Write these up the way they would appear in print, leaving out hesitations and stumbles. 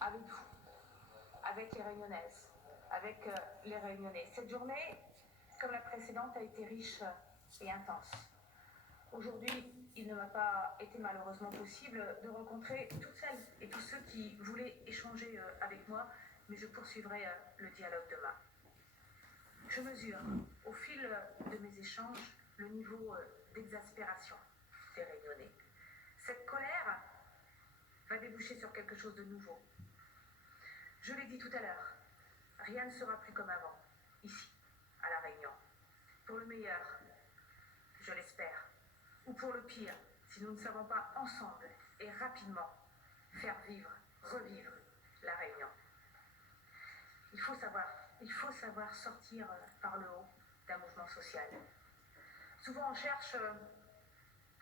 avec vous, avec les Réunionnaises, avec les Réunionnais. Cette journée, comme la précédente, a été riche et intense. Aujourd'hui, il ne m'a pas été malheureusement possible de rencontrer toutes celles et tous ceux qui voulaient échanger avec moi, mais je poursuivrai le dialogue demain. Je mesure, au fil de mes échanges, le niveau d'exaspération des Réunionnais. Cette colère va déboucher sur quelque chose de nouveau. Je l'ai dit tout à l'heure, rien ne sera plus comme avant, ici, à La Réunion. Pour le meilleur, je l'espère, ou pour le pire, si nous ne savons pas ensemble et rapidement faire vivre, revivre La Réunion. Il faut savoir sortir par le haut d'un mouvement social. Souvent on cherche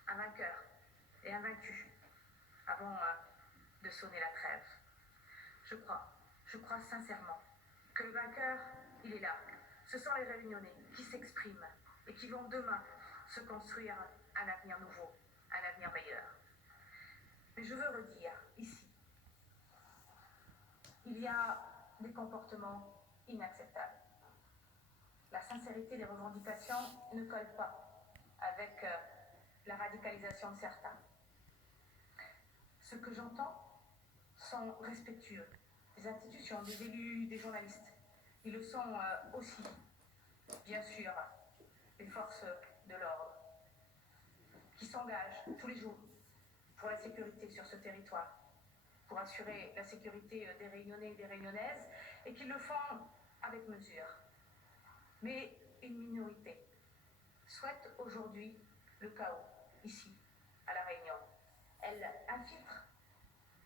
un vainqueur et un vaincu avant de sonner la trêve. Je crois sincèrement que le vainqueur, il est là. Ce sont les Réunionnais qui s'expriment et qui vont demain se construire un avenir nouveau, un avenir meilleur. Mais je veux redire ici, il y a des comportements inacceptables. La sincérité des revendications ne colle pas avec la radicalisation de certains. Ce que j'entends sont respectueux des institutions, des élus, des journalistes. Ils le sont aussi, bien sûr, les forces de l'ordre, qui s'engagent tous les jours pour la sécurité sur ce territoire, pour assurer la sécurité des Réunionnais et des Réunionnaises, et qui le font avec mesure. Mais une minorité souhaite aujourd'hui le chaos, ici, à La Réunion. Elle infiltre,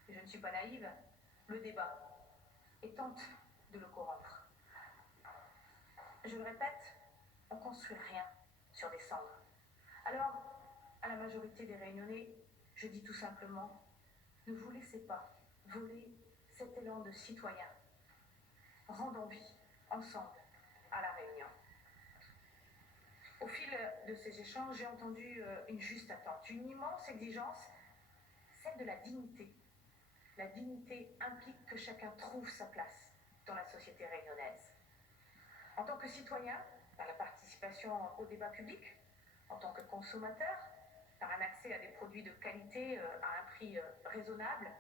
et je ne suis pas naïve, le débat et tente de le corrompre. Je le répète, on ne construit rien sur des cendres. Alors, à la majorité des Réunionnais, je dis tout simplement, ne vous laissez pas voler cet élan de citoyens. Rendons vie, ensemble, à La Réunion. Au fil de ces échanges, j'ai entendu une juste attente, une immense exigence, celle de la dignité. La dignité implique que chacun trouve sa place dans la société réunionnaise. En tant que citoyen, par la participation au débat public, en tant que consommateur, par un accès à des produits de qualité à un prix raisonnable,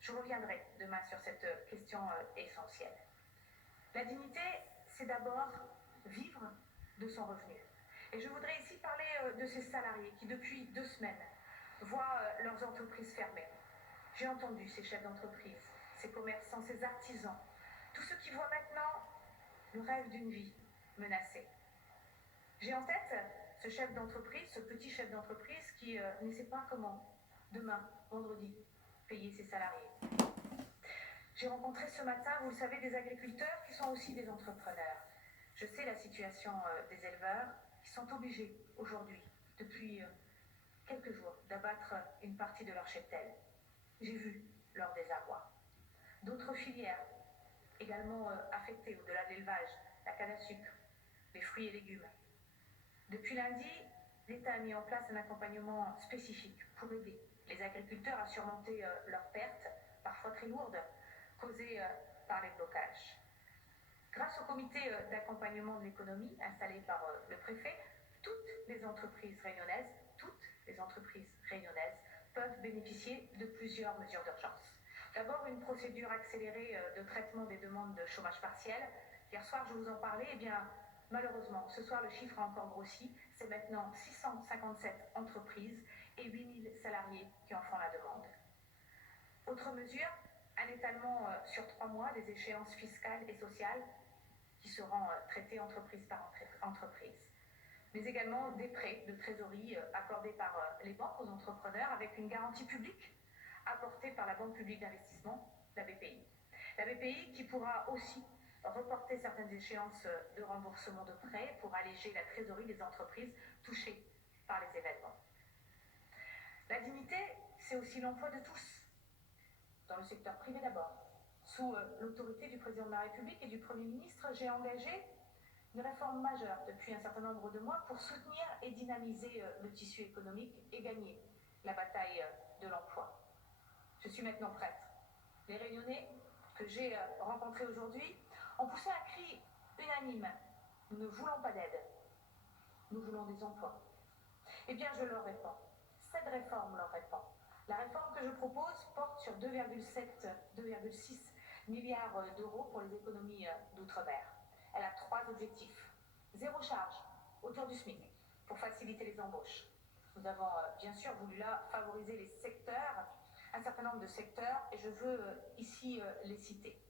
je reviendrai demain sur cette question essentielle. La dignité, c'est d'abord vivre de son revenu. Et je voudrais ici parler de ces salariés qui, depuis 2 semaines, voient leurs entreprises fermer. J'ai entendu ces chefs d'entreprise, ces commerçants, ces artisans, tous ceux qui voient maintenant le rêve d'une vie menacé. J'ai en tête ce chef d'entreprise, ce petit chef d'entreprise qui ne sait pas comment, demain, vendredi, payer ses salariés. J'ai rencontré ce matin, vous le savez, des agriculteurs qui sont aussi des entrepreneurs. Je sais la situation des éleveurs qui sont obligés aujourd'hui, depuis quelques jours, d'abattre une partie de leur cheptel. J'ai vu leur désarroi. D'autres filières, également affectées au-delà de l'élevage, la canne à sucre, les fruits et légumes. Depuis lundi, l'État a mis en place un accompagnement spécifique pour aider les agriculteurs à surmonter leurs pertes, parfois très lourdes, causées par les blocages. Grâce au comité d'accompagnement de l'économie installé par le préfet, toutes les entreprises réunionnaises peuvent bénéficier de plusieurs mesures d'urgence. D'abord, une procédure accélérée de traitement des demandes de chômage partiel. Hier soir, je vous en parlais, eh bien, malheureusement, ce soir, le chiffre a encore grossi. C'est maintenant 657 entreprises et 8000 salariés qui en font la demande. Autre mesure, un étalement sur 3 mois des échéances fiscales et sociales qui seront traitées entreprise par entreprise. Mais également des prêts de trésorerie accordés par les banques aux entrepreneurs avec une garantie publique apportée par la Banque publique d'investissement, la BPI. La BPI qui pourra aussi reporter certaines échéances de remboursement de prêts pour alléger la trésorerie des entreprises touchées par les événements. La dignité, c'est aussi l'emploi de tous, dans le secteur privé d'abord. Sous l'autorité du président de la République et du Premier ministre, j'ai engagé une réforme majeure depuis un certain nombre de mois pour soutenir et dynamiser le tissu économique et gagner la bataille de l'emploi. Je suis maintenant prête. Les Réunionnais que j'ai rencontrés aujourd'hui ont poussé un cri unanime. Nous ne voulons pas d'aide, nous voulons des emplois. Eh bien, je leur réponds. Cette réforme leur répond. La réforme que je propose porte sur 2,6 milliards d'euros pour les économies d'outre-mer. Elle a 3 objectifs. 0 charge autour du SMIC pour faciliter les embauches. Nous avons bien sûr voulu là favoriser les secteurs, un certain nombre de secteurs, et je veux ici les citer.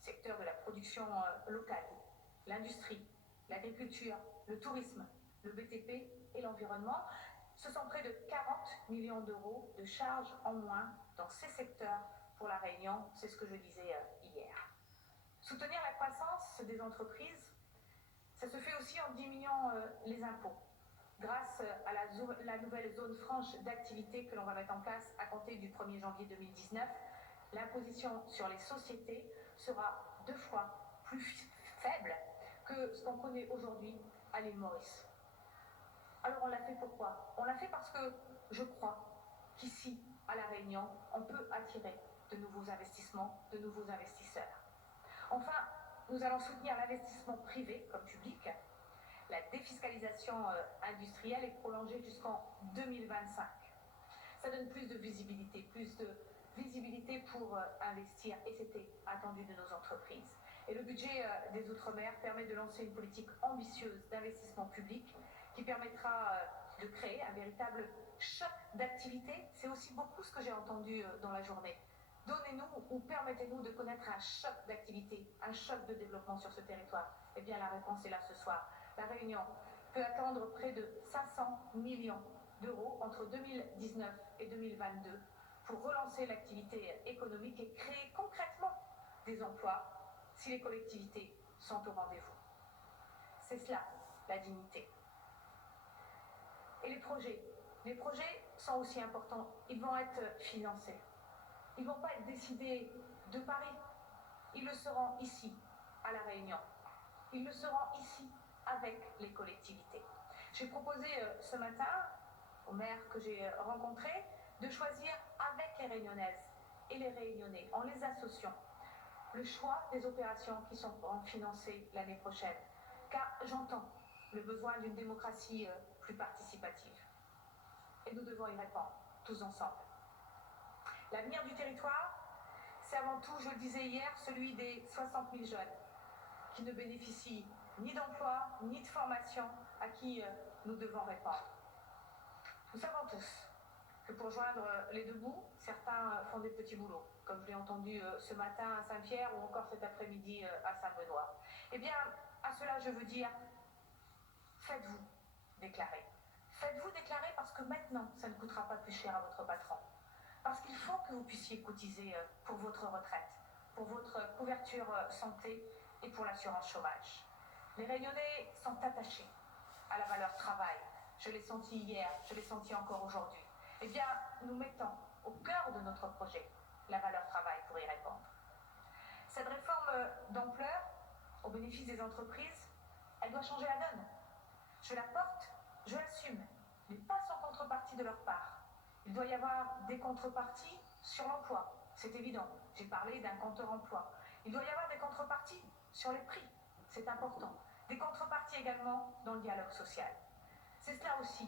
Secteur de la production locale, l'industrie, l'agriculture, le tourisme, le BTP et l'environnement. Ce sont près de 40 millions d'euros de charges en moins dans ces secteurs pour la Réunion, c'est ce que je disais hier. Soutenir la croissance des entreprises, ça se fait aussi en diminuant les impôts, grâce à la nouvelle zone franche d'activité que l'on va mettre en place à compter du 1er janvier 2019. L'imposition sur les sociétés sera 2 fois plus faible que ce qu'on connaît aujourd'hui à l'île Maurice. Alors on l'a fait pourquoi? On l'a fait parce que je crois qu'ici, à La Réunion, on peut attirer de nouveaux investissements, de nouveaux investisseurs. Enfin, nous allons soutenir l'investissement privé comme public. La défiscalisation industrielle est prolongée jusqu'en 2025. Ça donne plus de visibilité pour investir, et c'était attendu de nos entreprises. Et le budget des Outre-mer permet de lancer une politique ambitieuse d'investissement public qui permettra de créer un véritable choc d'activité. C'est aussi beaucoup ce que j'ai entendu dans la journée. Donnez-nous ou permettez-nous de connaître un choc d'activité, un choc de développement sur ce territoire. Eh bien, la réponse est là ce soir. La Réunion peut attendre près de 500 millions d'euros entre 2019 et 2022 pour relancer l'activité économique et créer concrètement des emplois si les collectivités sont au rendez-vous. C'est cela, la dignité. Et les projets sont aussi importants. Ils vont être financés. Ils ne vont pas être décidés de Paris. Ils le seront ici, à La Réunion. Ils le seront ici, avec les collectivités. J'ai proposé ce matin aux maires que j'ai rencontrés de choisir avec les Réunionnaises et les Réunionnais, en les associant, le choix des opérations qui seront financées l'année prochaine. Car j'entends le besoin d'une démocratie plus participative. Et nous devons y répondre, tous ensemble. L'avenir du territoire, c'est avant tout, je le disais hier, celui des 60 000 jeunes qui ne bénéficient ni d'emploi, ni de formation, à qui nous devons répondre. Nous savons tous que pour joindre les deux bouts, certains font des petits boulots, comme je l'ai entendu ce matin à Saint-Pierre ou encore cet après-midi à Saint-Benoît. Eh bien, à cela, je veux dire, faites-vous déclarer. Faites-vous déclarer parce que maintenant, ça ne coûtera pas plus cher à votre patron. Parce qu'il faut que vous puissiez cotiser pour votre retraite, pour votre couverture santé et pour l'assurance chômage. Les Réunionnais sont attachés à la valeur travail. Je l'ai senti hier, je l'ai senti encore aujourd'hui. Eh bien, nous mettons au cœur de notre projet la valeur travail pour y répondre. Cette réforme d'ampleur, au bénéfice des entreprises, elle doit changer la donne. Je la porte, je l'assume, mais pas sans contrepartie de leur part. Il doit y avoir des contreparties sur l'emploi, c'est évident. J'ai parlé d'un compteur emploi. Il doit y avoir des contreparties sur les prix, c'est important. Des contreparties également dans le dialogue social. C'est cela aussi,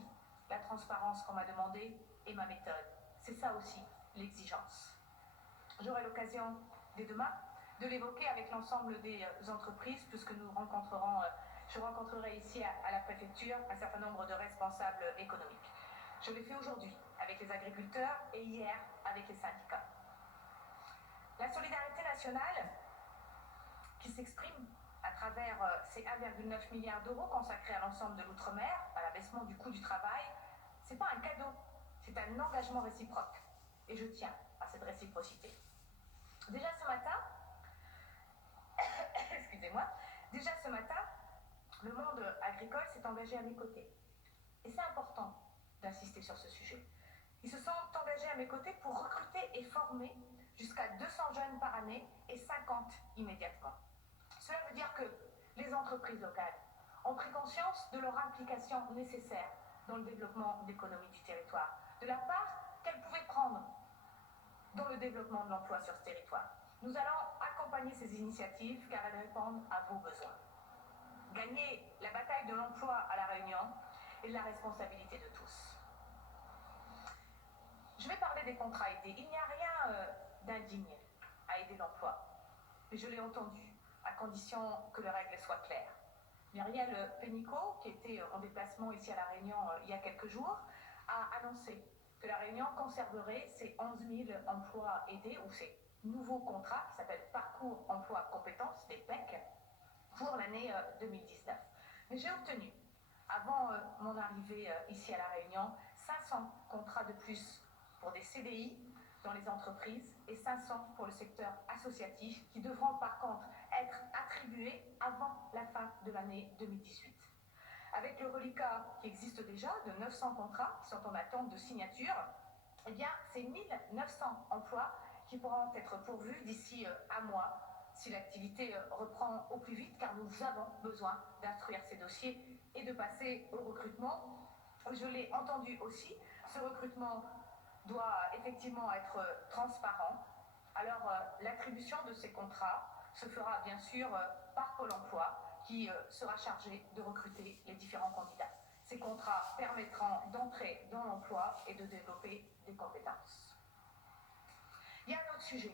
la transparence qu'on m'a demandé et ma méthode. C'est ça aussi, l'exigence. J'aurai l'occasion dès demain de l'évoquer avec l'ensemble des entreprises, puisque je rencontrerai ici à la préfecture un certain nombre de responsables économiques. Je l'ai fait aujourd'hui avec les agriculteurs et hier avec les syndicats. La solidarité nationale qui s'exprime à travers ces 1,9 milliard d'euros consacrés à l'ensemble de l'outre-mer, à l'abaissement du coût du travail, ce n'est pas un cadeau, c'est un engagement réciproque. Et je tiens à cette réciprocité. Déjà ce matin, le monde agricole s'est engagé à mes côtés. Et c'est important d'insister sur ce sujet. Ils se sont engagés à mes côtés pour recruter et former jusqu'à 200 jeunes par année et 50 immédiatement. Cela veut dire que les entreprises locales ont pris conscience de leur implication nécessaire dans le développement de l'économie du territoire, de la part qu'elles pouvaient prendre dans le développement de l'emploi sur ce territoire. Nous allons accompagner accompagner ces initiatives car elles répondent à vos besoins. Gagner la bataille de l'emploi à La Réunion est la responsabilité de tous. Je vais parler des contrats aidés. Il n'y a rien d'indigne à aider l'emploi, mais je l'ai entendu, à condition que les règles soient claires. Muriel Pénicaud, qui était en déplacement ici à La Réunion il y a quelques jours, a annoncé que La Réunion conserverait ses 11 000 emplois aidés ou ses nouveaux contrats qui s'appellent Parcours Emploi Compétences, des PEC, pour l'année 2019. Mais j'ai obtenu, avant mon arrivée ici à La Réunion, 500 contrats de plus pour des CDI dans les entreprises et 500 pour le secteur associatif qui devront par contre être attribués avant la fin de l'année 2018. Avec le reliquat qui existe déjà de 900 contrats qui sont en attente de signature, eh bien, c'est 1900 emplois qui pourront être pourvus d'ici un mois si l'activité reprend au plus vite, car nous avons besoin d'instruire ces dossiers et de passer au recrutement. Je l'ai entendu aussi, ce recrutement doit effectivement être transparent. Alors, l'attribution de ces contrats se fera bien sûr par Pôle emploi, qui sera chargé de recruter les différents candidats. Ces contrats permettront d'entrer dans l'emploi et de développer des compétences. Il y a un autre sujet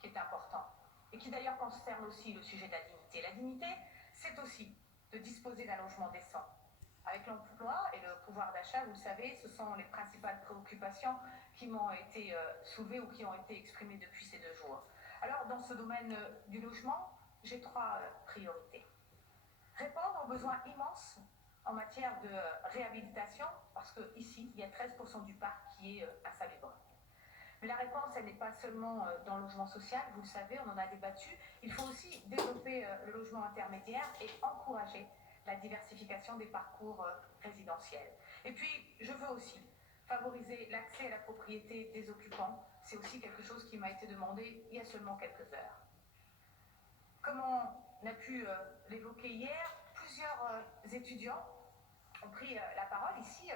qui est important et qui d'ailleurs concerne aussi le sujet de la dignité. La dignité, c'est aussi de disposer d'un logement décent. Avec l'emploi et le pouvoir d'achat, vous le savez, ce sont les principales préoccupations qui m'ont été soulevées ou qui ont été exprimées depuis ces 2 jours. Alors, dans ce domaine du logement, j'ai 3 priorités. Répondre aux besoins immenses en matière de réhabilitation, parce qu'ici, il y a 13% du parc qui est insalubre. Mais la réponse, elle n'est pas seulement dans le logement social, vous le savez, on en a débattu. Il faut aussi développer le logement intermédiaire et encourager la diversification des parcours résidentiels. Et puis, je veux aussi favoriser l'accès à la propriété des occupants. C'est aussi quelque chose qui m'a été demandé il y a seulement quelques heures. Comme on a pu l'évoquer hier, plusieurs étudiants ont pris la parole ici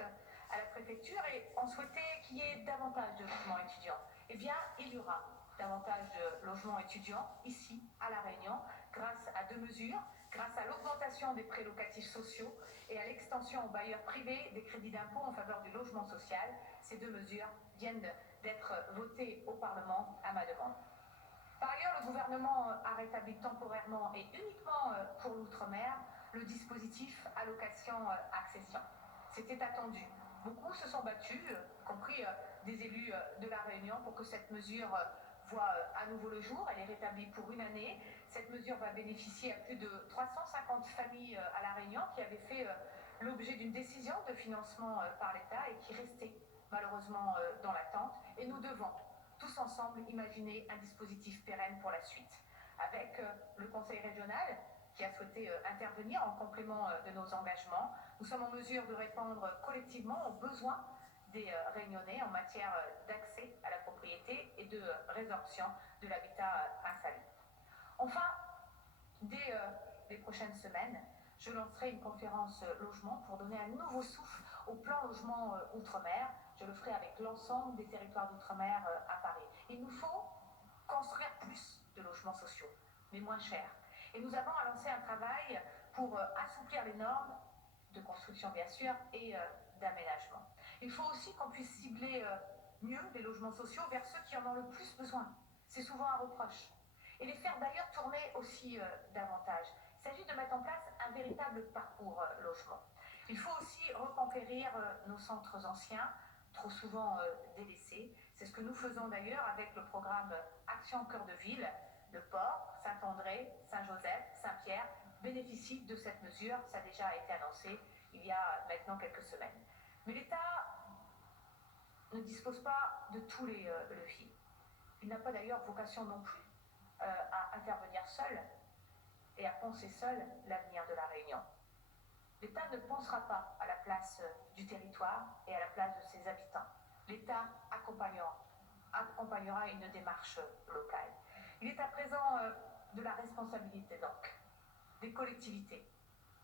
à la préfecture et ont souhaité qu'il y ait davantage de logements étudiants. Eh bien, il y aura davantage de logements étudiants ici à La Réunion grâce à 2 mesures, grâce à l'augmentation des prêts locatifs sociaux et à l'extension aux bailleurs privés des crédits d'impôt en faveur du logement social. Ces 2 mesures viennent d'être votées au Parlement à ma demande. Par ailleurs, le gouvernement a rétabli temporairement et uniquement pour l'outre-mer le dispositif allocation accession. C'était attendu. Beaucoup se sont battus, y compris des élus de La Réunion, pour que cette mesure voit à nouveau le jour. Elle est rétablie pour une année. Cette mesure va bénéficier à plus de 350 familles à La Réunion qui avaient fait l'objet d'une décision de financement par l'État et qui restaient malheureusement dans l'attente. Et nous devons tous ensemble imaginer un dispositif pérenne pour la suite. Avec le Conseil régional qui a souhaité intervenir en complément de nos engagements, nous sommes en mesure de répondre collectivement aux besoins des Réunionnais en matière d'accès à la propriété et de résorption de l'habitat insalubre. Enfin, dès les prochaines semaines, je lancerai une conférence logement pour donner un nouveau souffle au plan logement outre-mer. Je le ferai avec l'ensemble des territoires d'outre-mer à Paris. Il nous faut construire plus de logements sociaux, mais moins chers. Et nous avons lancé un travail pour assouplir les normes de construction, bien sûr, et d'aménagement. Il faut aussi qu'on puisse cibler mieux les logements sociaux vers ceux qui en ont le plus besoin. C'est souvent un reproche. Et les faire d'ailleurs tourner aussi davantage. Il s'agit de mettre en place un véritable parcours logement. Il faut aussi reconquérir nos centres anciens, trop souvent délaissés. C'est ce que nous faisons d'ailleurs avec le programme Action Cœur de Ville. Le Port, Saint-André, Saint-Joseph, Saint-Pierre bénéficient de cette mesure. Ça a déjà été annoncé il y a maintenant quelques semaines. Mais l'État ne dispose pas de tous les leviers. Il n'a pas d'ailleurs vocation non plus à intervenir seul et à penser seul l'avenir de La Réunion. L'État ne pensera pas à la place du territoire et à la place de ses habitants. L'État accompagnera une démarche locale. Il est à présent de la responsabilité donc des collectivités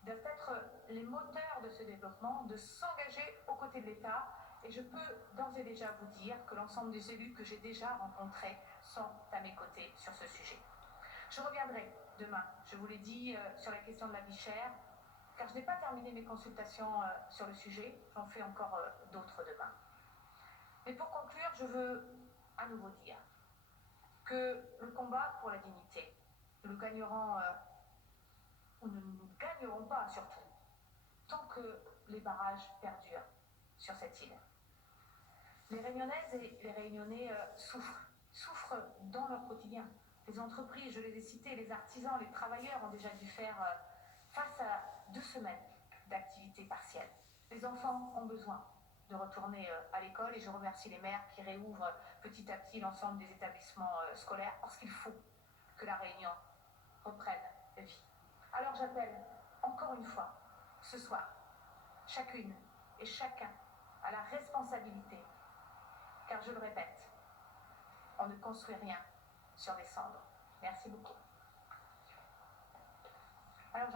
doivent être les moteurs de ce développement, de s'engager aux côtés de l'État. Et je peux d'ores et déjà vous dire que l'ensemble des élus que j'ai déjà rencontrés sont à mes côtés sur ce sujet. Je reviendrai demain, je vous l'ai dit, sur la question de la vie chère, car je n'ai pas terminé mes consultations sur le sujet, j'en fais encore d'autres demain. Mais pour conclure, je veux à nouveau dire que le combat pour la dignité, nous le gagnerons, ou nous ne gagnerons pas surtout, tant que les barrages perdurent sur cette île. Les Réunionnaises et les Réunionnais souffrent dans leur quotidien. Les entreprises, je les ai citées, les artisans, les travailleurs ont déjà dû faire face à 2 semaines d'activité partielle. Les enfants ont besoin de retourner à l'école et je remercie les maires qui réouvrent petit à petit l'ensemble des établissements scolaires parce qu'il faut que la Réunion reprenne vie. Alors j'appelle encore une fois, ce soir, chacune et chacun à la responsabilité, car je le répète, on ne construit rien sur des cendres. Merci beaucoup.